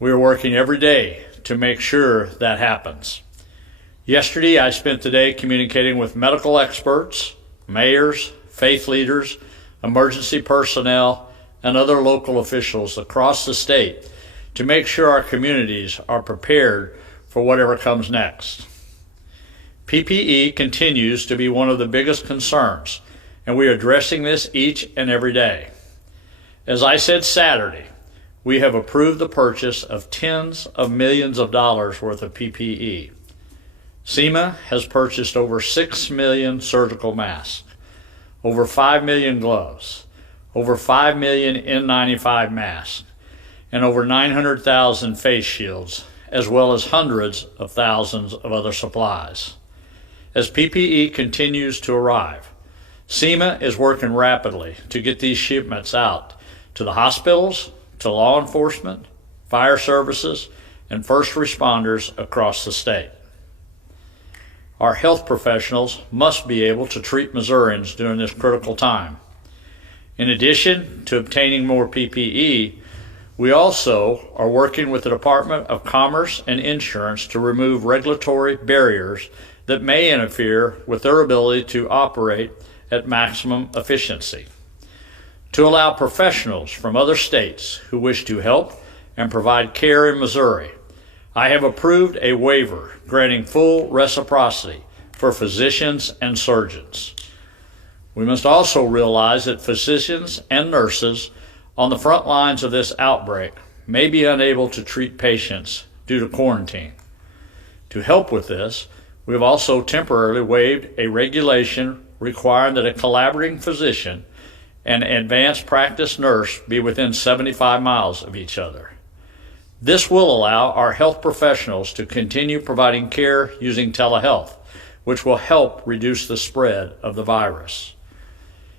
We are working every day to make sure that happens. Yesterday, I spent the day communicating with medical experts, mayors, faith leaders, emergency personnel, and other local officials across the state to make sure our communities are prepared for whatever comes next. PPE continues to be one of the biggest concerns, and we are addressing this each and every day. As I said Saturday, we have approved the purchase of tens of millions of dollars worth of PPE. SEMA has purchased over 6 million surgical masks, over 5 million gloves, over 5 million N95 masks, and over 900,000 face shields, as well as hundreds of thousands of other supplies. As PPE continues to arrive, SEMA is working rapidly to get these shipments out to the hospitals, to law enforcement, fire services, and first responders across the state. Our health professionals must be able to treat Missourians during this critical time. In addition to obtaining more PPE, we also are working with the Department of Commerce and Insurance to remove regulatory barriers that may interfere with their ability to operate at maximum efficiency. To allow professionals from other states who wish to help and provide care in Missouri, I have approved a waiver granting full reciprocity for physicians and surgeons. We must also realize that physicians and nurses on the front lines of this outbreak may be unable to treat patients due to quarantine. To help with this, we have also temporarily waived a regulation requiring that a collaborating physician and advanced practice nurse be within 75 miles of each other. This will allow our health professionals to continue providing care using telehealth, which will help reduce the spread of the virus.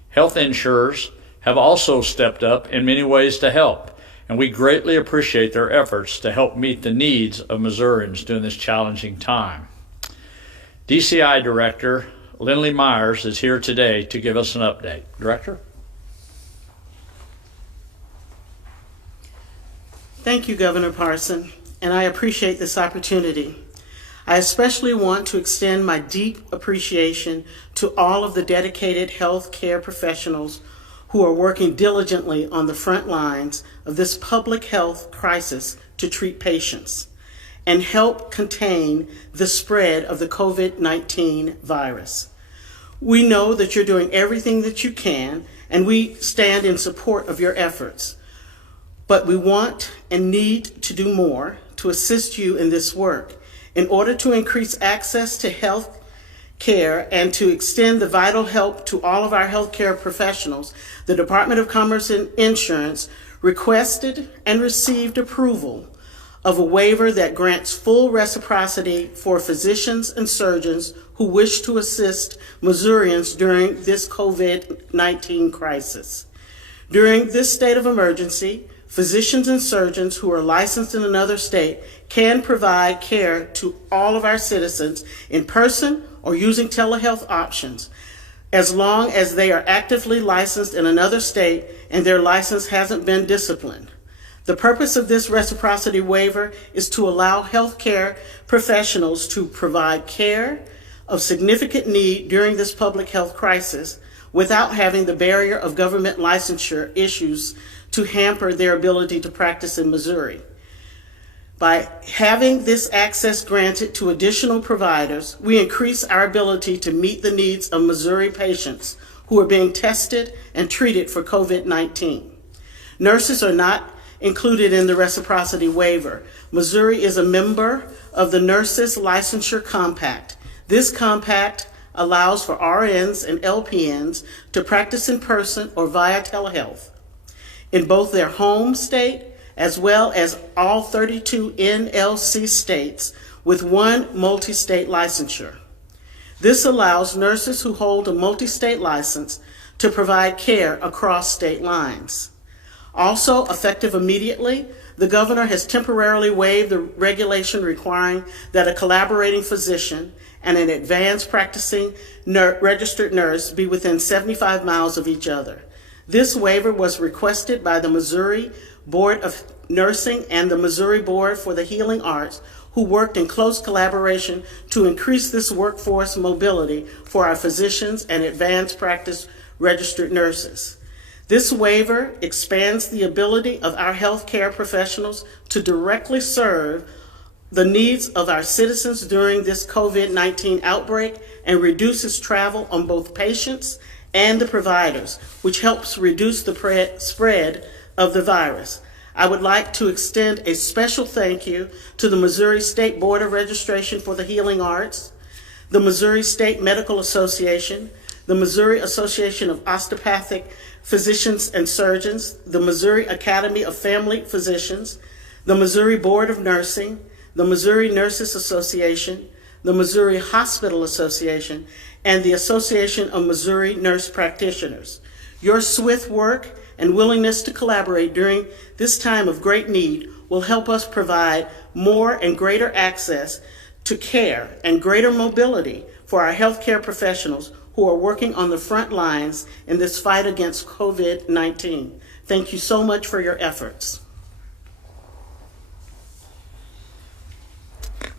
Health insurers have also stepped up in many ways to help, and we greatly appreciate their efforts to help meet the needs of Missourians during this challenging time. DCI Director Lindley Myers is here today to give us an update. Director? Thank you, Governor Parson, and I appreciate this opportunity. I especially want to extend my deep appreciation to all of the dedicated health care professionals who are working diligently on the front lines of this public health crisis to treat patients and help contain the spread of the COVID-19 virus. We know that you're doing everything that you can, and we stand in support of your efforts. But we want and need to do more to assist you in this work in order to increase access to health care and to extend the vital help to all of our healthcare professionals. The Department of Commerce and Insurance requested and received approval of a waiver that grants full reciprocity for physicians and surgeons who wish to assist Missourians during this COVID-19 crisis. During this state of emergency, physicians and surgeons who are licensed in another state can provide care to all of our citizens in person or using telehealth options, as long as they are actively licensed in another state and their license hasn't been disciplined. The purpose of this reciprocity waiver is to allow healthcare professionals to provide care of significant need during this public health crisis without having the barrier of government licensure issues to hamper their ability to practice in Missouri. By having this access granted to additional providers, we increase our ability to meet the needs of Missouri patients who are being tested and treated for COVID-19. Nurses are not included in the reciprocity waiver. Missouri is a member of the Nurses Licensure Compact. This compact allows for RNs and LPNs to practice in person or via telehealth in both their home state as well as all 32 NLC states with one multi-state licensure. This allows nurses who hold a multi-state license to provide care across state lines. Also, effective immediately, the governor has temporarily waived the regulation requiring that a collaborating physician and an advanced practicing registered nurse be within 75 miles of each other. This waiver was requested by the Missouri Board of Nursing and the Missouri Board for the Healing Arts, who worked in close collaboration to increase this workforce mobility for our physicians and advanced practice registered nurses. This waiver expands the ability of our healthcare professionals to directly serve the needs of our citizens during this COVID-19 outbreak and reduces travel on both patients and the providers, which helps reduce the spread of the virus. I would like to extend a special thank you to the Missouri State Board of Registration for the Healing Arts, the Missouri State Medical Association, the Missouri Association of Osteopathic Physicians and Surgeons, the Missouri Academy of Family Physicians, the Missouri Board of Nursing, the Missouri Nurses Association, the Missouri Hospital Association, and the Association of Missouri Nurse Practitioners. Your swift work and willingness to collaborate during this time of great need will help us provide more and greater access to care and greater mobility for our healthcare professionals who are working on the front lines in this fight against COVID-19. Thank you so much for your efforts.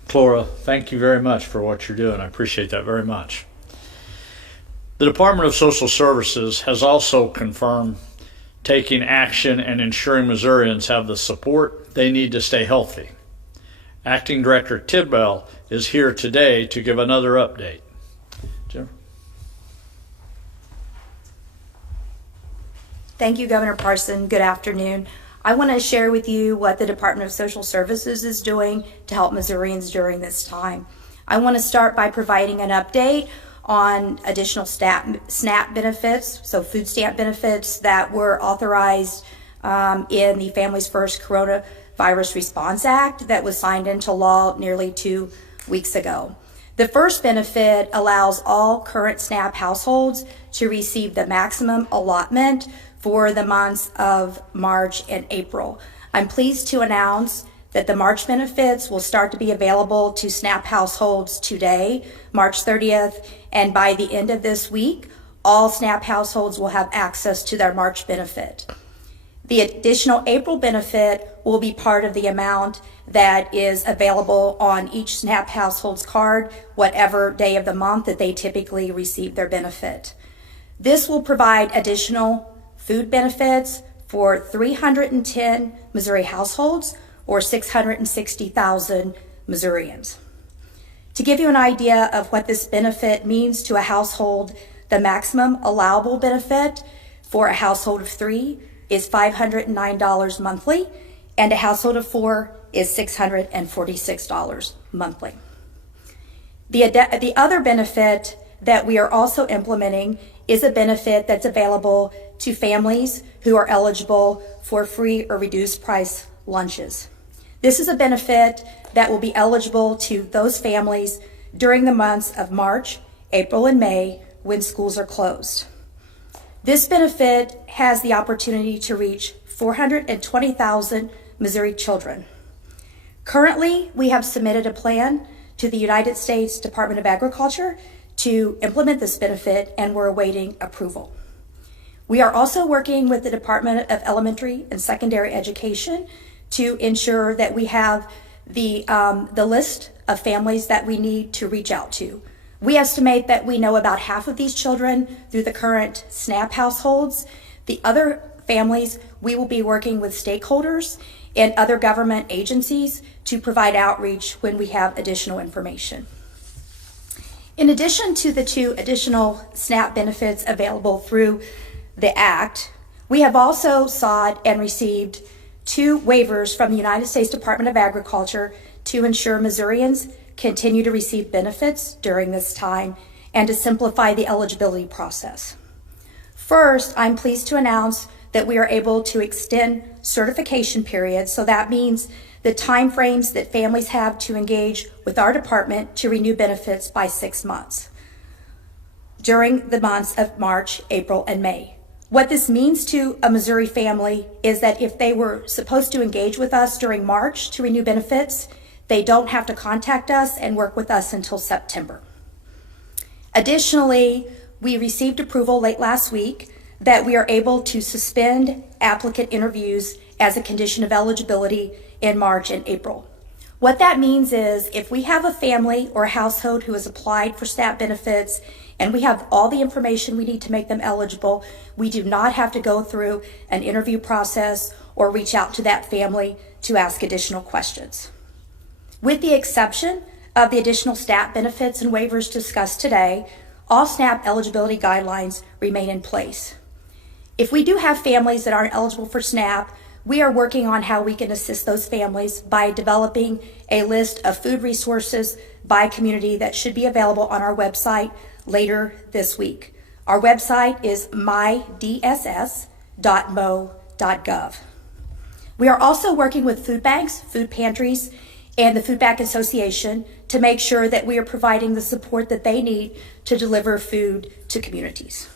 Clora, thank you very much for what you're doing. I appreciate that very much. The Department of Social Services has also confirmed taking action and ensuring Missourians have the support they need to stay healthy. Acting Director Tidwell is here today to give another update. Jennifer? Thank you, Governor Parson. Good afternoon. I want to share with you what the Department of Social Services is doing to help Missourians during this time. I want to start by providing an update on additional SNAP benefits, so food stamp benefits that were authorized in the Families First Coronavirus Response Act that was signed into law nearly 2 weeks ago. The first benefit allows all current SNAP households to receive the maximum allotment for the months of March and April. I'm pleased to announce that the March benefits will start to be available to SNAP households today, March 30th, and by the end of this week, all SNAP households will have access to their March benefit. The additional April benefit will be part of the amount that is available on each SNAP household's card, whatever day of the month that they typically receive their benefit. This will provide additional food benefits for 310 Missouri households, or 660,000 Missourians. To give you an idea of what this benefit means to a household, the maximum allowable benefit for a household of 3 is $509 monthly, and a household of 4 is $646 monthly. The other benefit that we are also implementing is a benefit that's available to families who are eligible for free or reduced price lunches. This is a benefit that will be eligible to those families during the months of March, April, and May when schools are closed. This benefit has the opportunity to reach 420,000 Missouri children. Currently, we have submitted a plan to the United States Department of Agriculture to implement this benefit, and we're awaiting approval. We are also working with the Department of Elementary and Secondary Education to ensure that we have the list of families that we need to reach out to. We estimate that we know about half of these children through the current SNAP households. The other families, we will be working with stakeholders and other government agencies to provide outreach when we have additional information. In addition to the 2 additional SNAP benefits available through the Act, we have also sought and received 2 waivers from the United States Department of Agriculture to ensure Missourians continue to receive benefits during this time and to simplify the eligibility process. First, I'm pleased to announce that we are able to extend certification periods, so that means the timeframes that families have to engage with our department to renew benefits by 6 months during the months of March, April, and May. What this means to a Missouri family is that if they were supposed to engage with us during March to renew benefits, they don't have to contact us and work with us until September. Additionally, we received approval late last week that we are able to suspend applicant interviews as a condition of eligibility in March and April. What that means is if we have a family or a household who has applied for SNAP benefits and we have all the information we need to make them eligible, we do not have to go through an interview process or reach out to that family to ask additional questions. With the exception of the additional SNAP benefits and waivers discussed today, all SNAP eligibility guidelines remain in place. If we do have families that aren't eligible for SNAP, we are working on how we can assist those families by developing a list of food resources by community that should be available on our website later this week. Our website is mydss.mo.gov. We are also working with food banks, food pantries, and the Food Bank Association to make sure that we are providing the support that they need to deliver food to communities.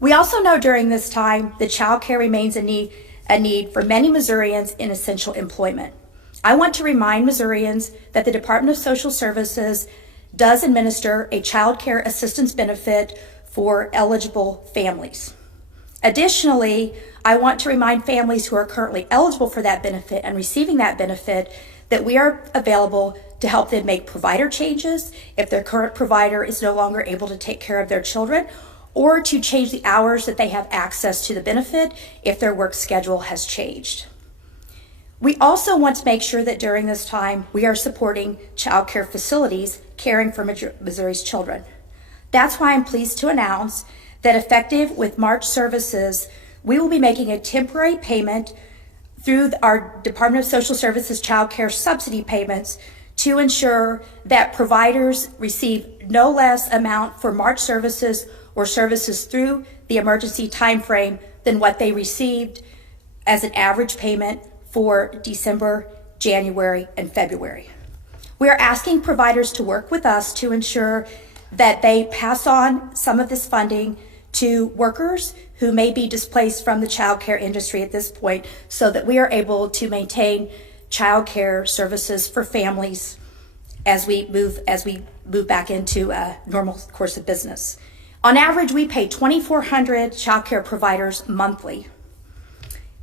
We also know during this time that child care remains a need for many Missourians in essential employment. I want to remind Missourians that the Department of Social Services does administer a child care assistance benefit for eligible families. Additionally, I want to remind families who are currently eligible for that benefit and receiving that benefit that we are available to help them make provider changes if their current provider is no longer able to take care of their children, or to change the hours that they have access to the benefit if their work schedule has changed. We also want to make sure that during this time we are supporting child care facilities caring for Missouri's children. That's why I'm pleased to announce that effective with March services, we will be making a temporary payment through our Department of Social Services child care subsidy payments to ensure that providers receive no less amount for March services or services through the emergency time frame than what they received as an average payment for December, January, and February. We are asking providers to work with us to ensure that they pass on some of this funding to workers who may be displaced from the child care industry at this point so that we are able to maintain child care services for families as we move back into a normal course of business. On average, we pay 2,400 child care providers monthly.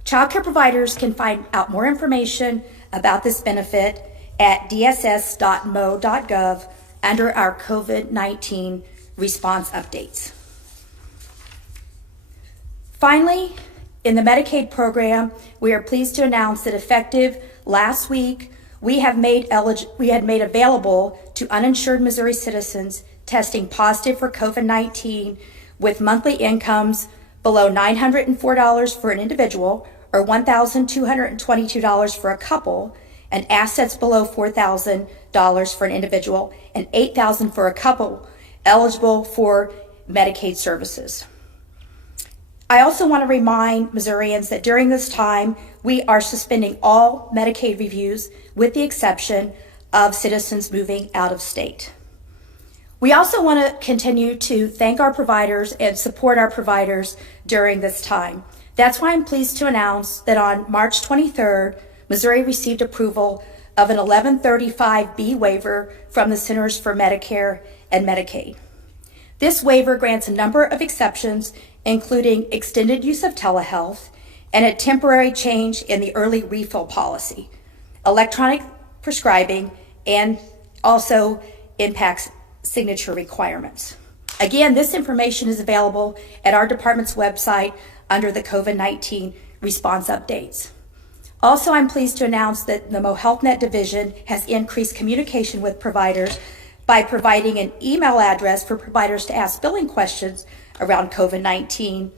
Child care providers can find out more information about this benefit at dss.mo.gov under our COVID-19 response updates. Finally, in the Medicaid program, we are pleased to announce that effective last week, we had made available to uninsured Missouri citizens testing positive for COVID-19 with monthly incomes below $904 for an individual or $1,222 for a couple, and assets below $4,000 for an individual and $8,000 for a couple eligible for Medicaid services. I also want to remind Missourians that during this time, we are suspending all Medicaid reviews with the exception of citizens moving out of state. We also want to continue to thank our providers and support our providers during this time. That's why I'm pleased to announce that on March 23rd, Missouri received approval of an 1135B waiver from the Centers for Medicare and Medicaid. This waiver grants a number of exceptions, including extended use of telehealth and a temporary change in the early refill policy, electronic prescribing, and also impacts signature requirements. Again, this information is available at our department's website under the COVID-19 response updates. Also, I'm pleased to announce that the MoHealthNet division has increased communication with providers by providing an email address for providers to ask billing questions around COVID-19,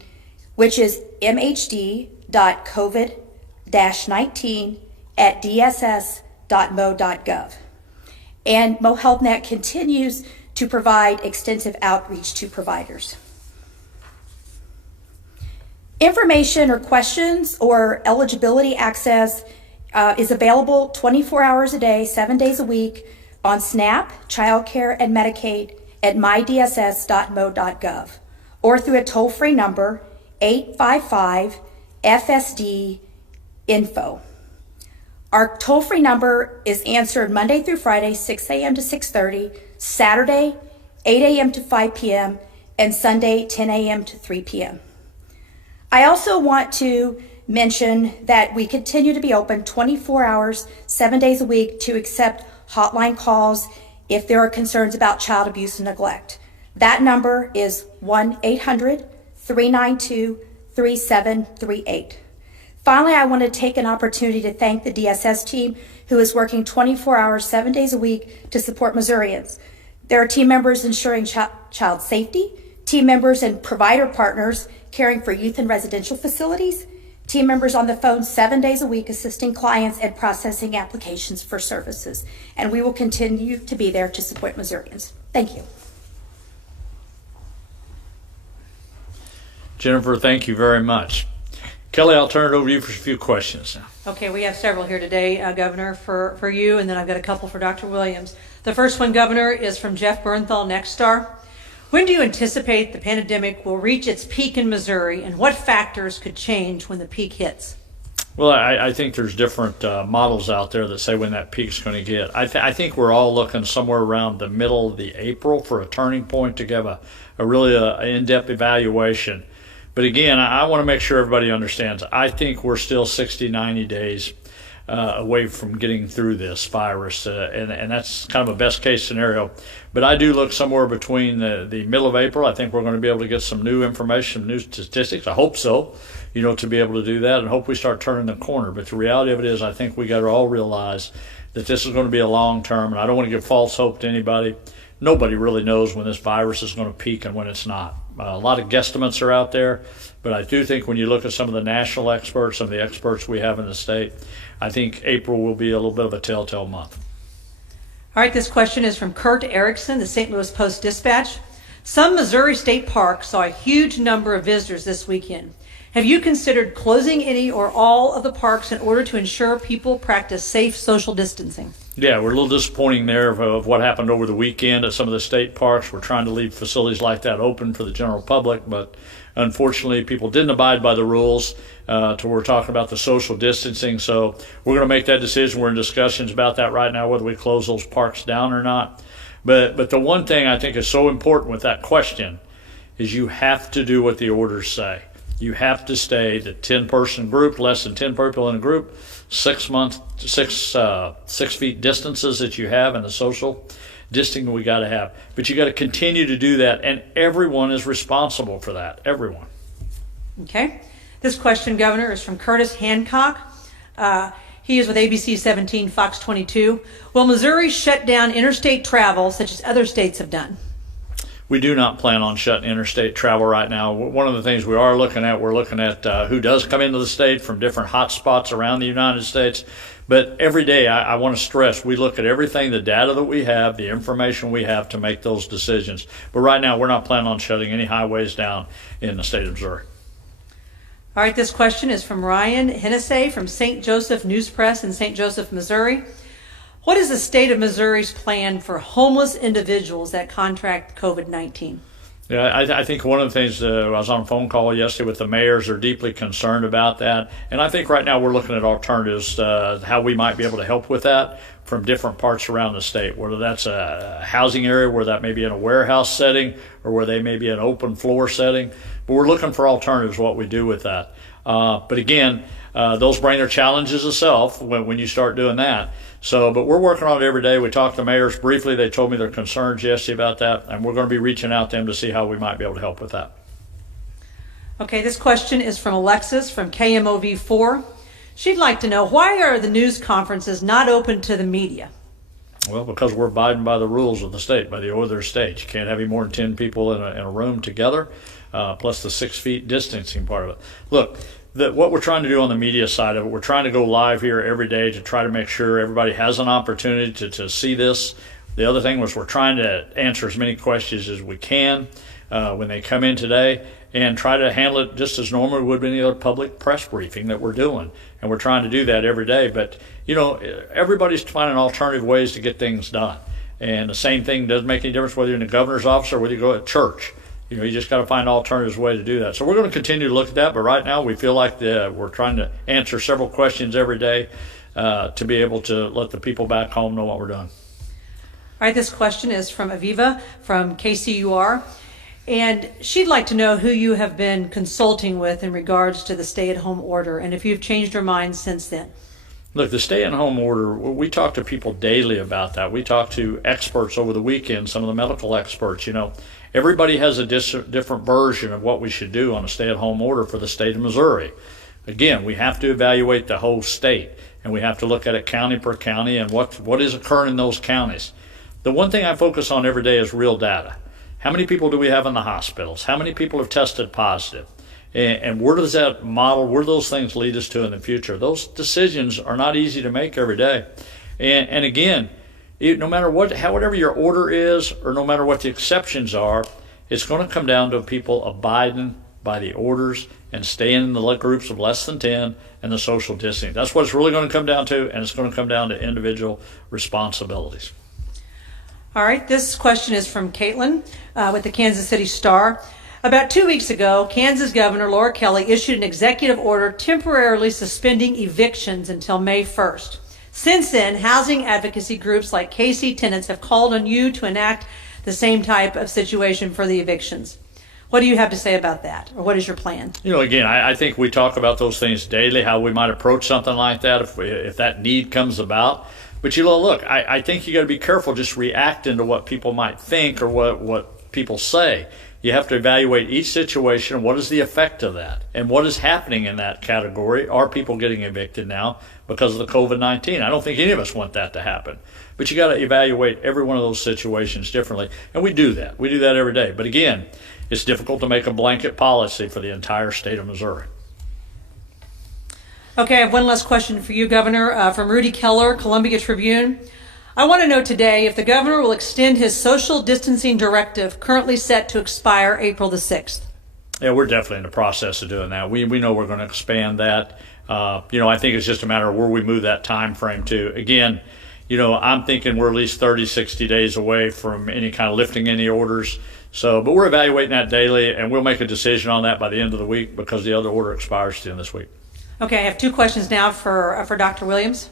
which is mhd.covid-19@dss.mo.gov. And MoHealthNet continues to provide extensive outreach to providers. Information or questions or eligibility access is available 24 hours a day, 7 days a week on SNAP, childcare, and Medicaid at mydss.mo.gov or through a toll-free number 855-FSD-INFO. Our toll-free number is answered Monday through Friday, 6 a.m. to 6:30, Saturday, 8 a.m. to 5 p.m., and Sunday, 10 a.m. to 3 p.m. I also want to mention that we continue to be open 24 hours, 7 days a week to accept hotline calls if there are concerns about child abuse and neglect. That number is 1-800-392-3738. Finally, I want to take an opportunity to thank the DSS team who is working 24 hours, 7 days a week to support Missourians. There are team members ensuring child safety, team members and provider partners caring for youth in residential facilities, team members on the phone 7 days a week assisting clients and processing applications for services. And we will continue to be there to support Missourians. Thank you. Jennifer, thank you very much. Kelly, I'll turn it over to you for a few questions now. Okay, we have several here today, Governor, for you, and then I've got a couple for Dr. Williams. The first one, Governor, is from Jeff Bernthal, Nexstar. When do you anticipate the pandemic will reach its peak in Missouri, and what factors could change when the peak hits? Well, I think there's different models out there that say when that peak's going to get. I think we're all looking somewhere around the middle of the April for a turning point to give a really in-depth evaluation. But again, I want to make sure everybody understands. I think we're still 60, 90 days away from getting through this virus, and that's kind of a best case scenario. But I do look somewhere between the middle of April. I think we're going to be able to get some new information, new statistics. I hope so, to be able to do that, and hope we start turning the corner. But the reality of it is, I think we got to all realize that this is going to be a long term, and I don't want to give false hope to anybody. Nobody really knows when this virus is going to peak and when it's not. A lot of guesstimates are out there, but I do think when you look at some of the national experts, some of the experts we have in the state, I think April will be a little bit of a telltale month. All right, this question is from Kurt Erickson, the St. Louis Post-Dispatch. Some Missouri state parks saw a huge number of visitors this weekend. Have you considered closing any or all of the parks in order to ensure people practice safe social distancing? Yeah, we're a little disappointing there of what happened over the weekend at some of the state parks. We're trying to leave facilities like that open for the general public, but unfortunately people didn't abide by the rules to where we're talking about the social distancing. So we're going to make that decision. We're in discussions about that right now, whether we close those parks down or not. But the one thing I think is so important with that question is you have to do what the orders say. You have to stay the 10-person group, less than 10 people in a group, 6 feet distances that you have, and the social distancing we got to have. But you got to continue to do that, and everyone is responsible for that. Everyone. Okay. This question, Governor, is from Curtis Hancock. He is with ABC 17, Fox 22. Will Missouri shut down interstate travel such as other states have done? We do not plan on shutting interstate travel right now. One of the things we're looking at who does come into the state from different hot spots around the United States. But every day, I want to stress, we look at everything, the data that we have, the information we have to make those decisions. But right now, we're not planning on shutting any highways down in the state of Missouri. All right, this question is from Ryan Hennessey from St. Joseph News Press in St. Joseph, Missouri. What is the state of Missouri's plan for homeless individuals that contract COVID-19? Yeah, I think one of the things, I was on a phone call yesterday with the mayors, are deeply concerned about that. And I think right now we're looking at alternatives, how we might be able to help with that from different parts around the state, whether that's a housing area, where that may be in a warehouse setting, or where they may be an open floor setting. But we're looking for alternatives, what we do with that. But again, those bring their challenges itself when you start doing that. So, but we're working on it every day. We talked to mayors briefly. They told me their concerns yesterday about that, and we're going to be reaching out to them to see how we might be able to help with that. Okay, this question is from Alexis from KMOV4. She'd like to know, why are the news conferences not open to the media? Well, because we're abiding by the rules of the state, by the order of the state. You can't have any more than 10 people in a room together, plus the 6 feet distancing part of it. Look, what we're trying to do on the media side of it, we're trying to go live here every day to try to make sure everybody has an opportunity to see this. The other thing was we're trying to answer as many questions as we can when they come in today, and try to handle it just as normally would any other public press briefing that we're doing. And we're trying to do that every day. But, everybody's finding alternative ways to get things done. And the same thing doesn't make any difference whether you're in the governor's office or whether you go to church. You just got to find alternatives way to do that. So we're going to continue to look at that. But right now we feel like we're trying to answer several questions every day to be able to let the people back home know what we're doing. All right, this question is from Aviva from KCUR. And she'd like to know who you have been consulting with in regards to the stay-at-home order and if you've changed your mind since then. Look, the stay-at-home order, we talk to people daily about that. We talk to experts over the weekend, some of the medical experts. You know, everybody has a different version of what we should do on a stay-at-home order for the state of Missouri. Again, we have to evaluate the whole state, and we have to look at it county per county and what is occurring in those counties. The one thing I focus on every day is real data. How many people do we have in the hospitals? How many people have tested positive? And where does that model, where do those things lead us to in the future? Those decisions are not easy to make every day. And again, no matter whatever your order is, or no matter what the exceptions are, it's going to come down to people abiding by the orders and staying in the groups of less than 10 and the social distancing. That's what it's really going to come down to, and it's going to come down to individual responsibilities. All right, this question is from Caitlin with the Kansas City Star. About 2 weeks ago, Kansas Governor Laura Kelly issued an executive order temporarily suspending evictions until May 1st. Since then, housing advocacy groups like KC Tenants have called on you to enact the same type of situation for the evictions. What do you have to say about that, or what is your plan? You know, again, I think we talk about those things daily, how we might approach something like that if that need comes about. But you know, look, I think you got to be careful just reacting to what people might think or what people say. You have to evaluate each situation and what is the effect of that and what is happening in that category. Are people getting evicted now because of the COVID-19? I don't think any of us want that to happen. But you got to evaluate every one of those situations differently. And we do that. We do that every day. But again, it's difficult to make a blanket policy for the entire state of Missouri. Okay, I have one last question for you, Governor, from Rudy Keller, Columbia Tribune. I want to know today if the governor will extend his social distancing directive currently set to expire April the 6th. Yeah, we're definitely in the process of doing that. We know we're going to expand that. I think it's just a matter of where we move that time frame to. Again, I'm thinking we're at least 30, 60 days away from any kind of lifting any orders. But we're evaluating that daily, and we'll make a decision on that by the end of the week because the other order expires at the end of this week. Okay, I have two questions now for Dr. Williams.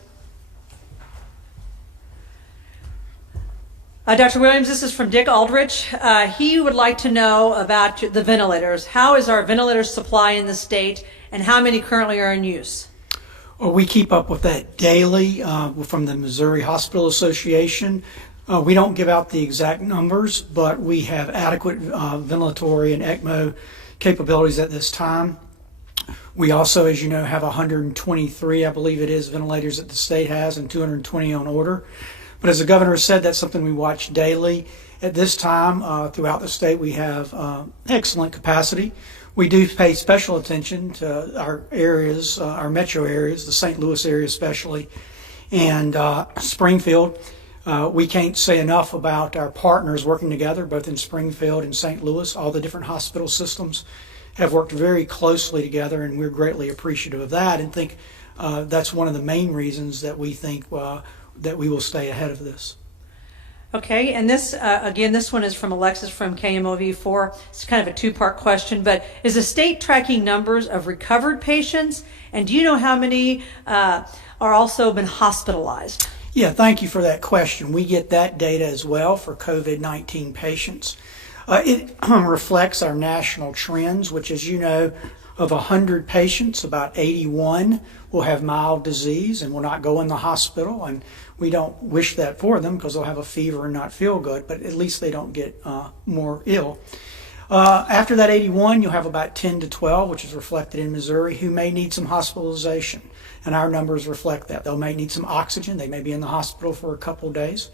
Dr. Williams, this is from Dick Aldrich. He would like to know about the ventilators. How is our ventilator supply in the state, and how many currently are in use? Well, we keep up with that daily from the Missouri Hospital Association. We don't give out the exact numbers, but we have adequate ventilatory and ECMO capabilities at this time. We also, as you know, have 123, I believe it is, ventilators that the state has and 220 on order. But as the governor said, that's something we watch daily. At this time, throughout the state, we have excellent capacity. We do pay special attention to our areas, our metro areas, the St. Louis area especially, and Springfield. We can't say enough about our partners working together, both in Springfield and St. Louis. All the different hospital systems have worked very closely together, and we're greatly appreciative of that, and think that's one of the main reasons that we think that we will stay ahead of this. Okay, and this, again, this one is from Alexis from KMOV4. It's kind of a two-part question, but is the state tracking numbers of recovered patients, and do you know how many are also been hospitalized? Yeah, thank you for that question. We get that data as well for COVID-19 patients. It reflects our national trends, which, as you know, of 100 patients, about 81 will have mild disease and will not go in the hospital. And we don't wish that for them because they'll have a fever and not feel good, but at least they don't get more ill. After that 81, you'll have about 10 to 12, which is reflected in Missouri, who may need some hospitalization. And our numbers reflect that. They may need some oxygen. They may be in the hospital for a couple of days.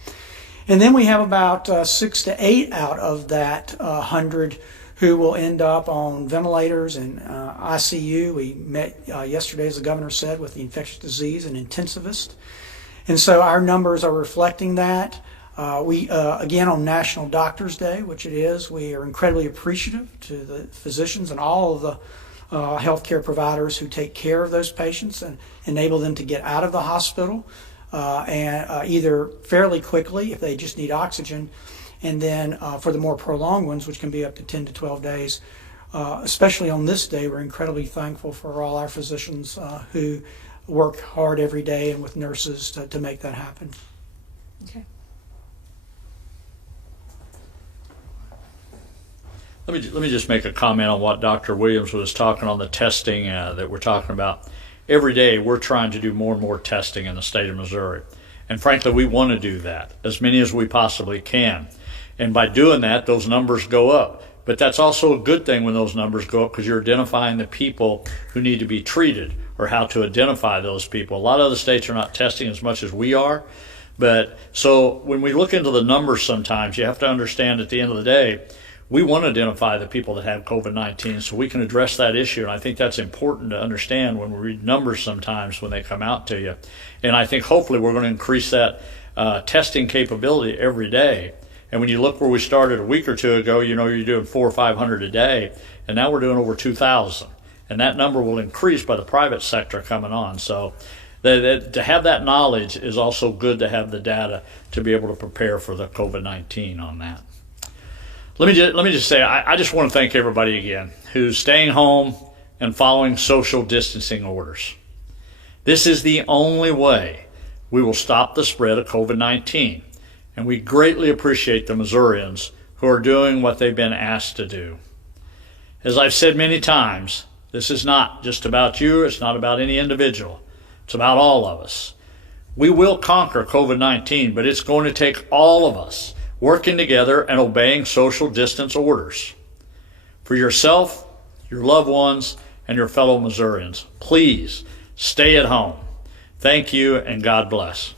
And then we have about 6 to 8 out of that 100 who will end up on ventilators and ICU. We met yesterday, as the governor said, with the infectious disease and intensivist. And so our numbers are reflecting that. We, again, on National Doctors Day, which it is, we are incredibly appreciative to the physicians and all of the healthcare providers who take care of those patients and enable them to get out of the hospital and either fairly quickly if they just need oxygen, and then for the more prolonged ones, which can be up to 10 to 12 days, especially on this day, we're incredibly thankful for all our physicians who work hard every day and with nurses to make that happen. Okay. Let me just make a comment on what Dr. Williams was talking on the testing that we're talking about. Every day we're trying to do more and more testing in the state of Missouri. And frankly, we want to do that, as many as we possibly can. And by doing that, those numbers go up. But that's also a good thing when those numbers go up, because you're identifying the people who need to be treated, or how to identify those people. A lot of other states are not testing as much as we are. But so when we look into the numbers sometimes, you have to understand at the end of the day, we want to identify the people that have COVID-19 so we can address that issue. And I think that's important to understand when we read numbers sometimes when they come out to you. And I think hopefully we're going to increase that testing capability every day. And when you look where we started a week or two ago, you know, you're doing 400 or 500 a day, and now we're doing over 2,000. And that number will increase by the private sector coming on. So to have that knowledge is also good, to have the data to be able to prepare for the COVID-19 on that. Let me just say, I just want to thank everybody again who's staying home and following social distancing orders. This is the only way we will stop the spread of COVID-19, and we greatly appreciate the Missourians who are doing what they've been asked to do. As I've said many times, this is not just about you, it's not about any individual, it's about all of us. We will conquer COVID-19, but it's going to take all of us working together and obeying social distance orders. For yourself, your loved ones, and your fellow Missourians, please stay at home. Thank you, and God bless.